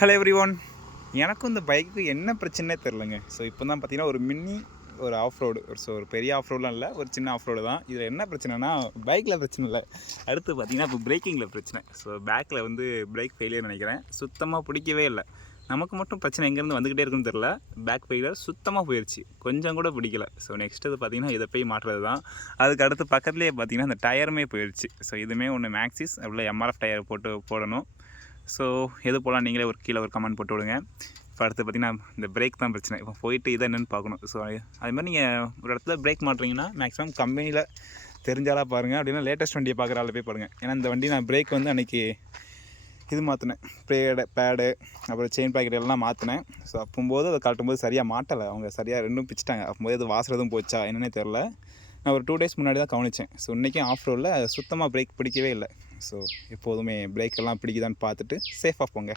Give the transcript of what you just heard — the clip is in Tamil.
Hello everyone. எனக்கும் இந்த பைக்கு என்ன பிரச்சனைனே தெரிலங்க. ஸோ இப்போ தான் பார்த்தீங்கன்னா ஒரு ஆஃப் ரோடு, ஒரு பெரிய ஆஃப் ரோடெலாம் இல்லை, ஒரு சின்ன ஆஃப் ரோடு தான். இதில் என்ன பிரச்சனைனா பைக்கில் பிரச்சனை இல்லை, அடுத்து பார்த்தீங்கன்னா இப்போ பிரேக்கிங்கில் பிரச்சனை. ஸோ பேக்கில் பிரேக் ஃபெயிலியர் நினைக்கிறேன். சுத்தமாக பிடிக்கவே இல்லை. நமக்கு மட்டும் பிரச்சனை எங்கேருந்து வந்துக்கிட்டே இருக்குன்னு தெரில. பேக் ஃபெயிலியர் சுத்தமாக போயிடுச்சு, கொஞ்சம் கூட பிடிக்கல. ஸோ நெக்ஸ்ட்டு பார்த்தீங்கன்னா இதை போய் மாட்டுறது தான். அதுக்கு அடுத்து பக்கத்துலேயே பார்த்தீங்கன்னா இந்த டயருமே போயிடுச்சு. ஸோ இதுவுமே ஒன்று மேக்ஸிஸ் அவ்வளோ எம்ஆர்எஃப் டயர் போடணும். ஸோ எது போல் நீங்களே கீழே ஒரு கமெண்ட் போட்டு விடுங்க. இப்போ அடுத்து பார்த்திங்கன்னா இந்த பிரேக் தான் பிரச்சனை. இப்போ போயிட்டு இதை என்னென்னு பார்க்கணும். ஸோ அதுமாதிரி நீங்கள் ஒரு இடத்துல பிரேக் மாட்டுறீங்கன்னா மேக்ஸிமம் கம்பெனியில் தெரிஞ்சாலாக பாருங்கள், அப்படின்னா லேட்டஸ்ட் வண்டியை பார்க்குற ஆள் போய் பாருங்கள். ஏன்னா இந்த வண்டி நான் பிரேக் அன்றைக்கி இது மாற்றினேன், பேடு அப்புறம் செயின் பாக்கெட் எல்லாம் மாற்றினேன். ஸோ அப்போது அதை கழட்டும்போது சரியாக மாட்டலை, அவங்க சரியாக ரெண்டும் பிச்சுட்டாங்க. அப்போது அது வாசுறதும் போச்சா என்னன்னே தெரில. நான் ஒரு 2 டேஸ் முன்னாடி தான் கவனித்தேன். ஸோ இன்றைக்கும் ஆஃப் ரோடில் சுத்தமாக பிரேக் பிடிக்கவே இல்லை. ஸோ எப்போதுமே பிரேக்கெல்லாம் பிடிக்குதான்னு பார்த்துட்டு சேஃபாக போங்க.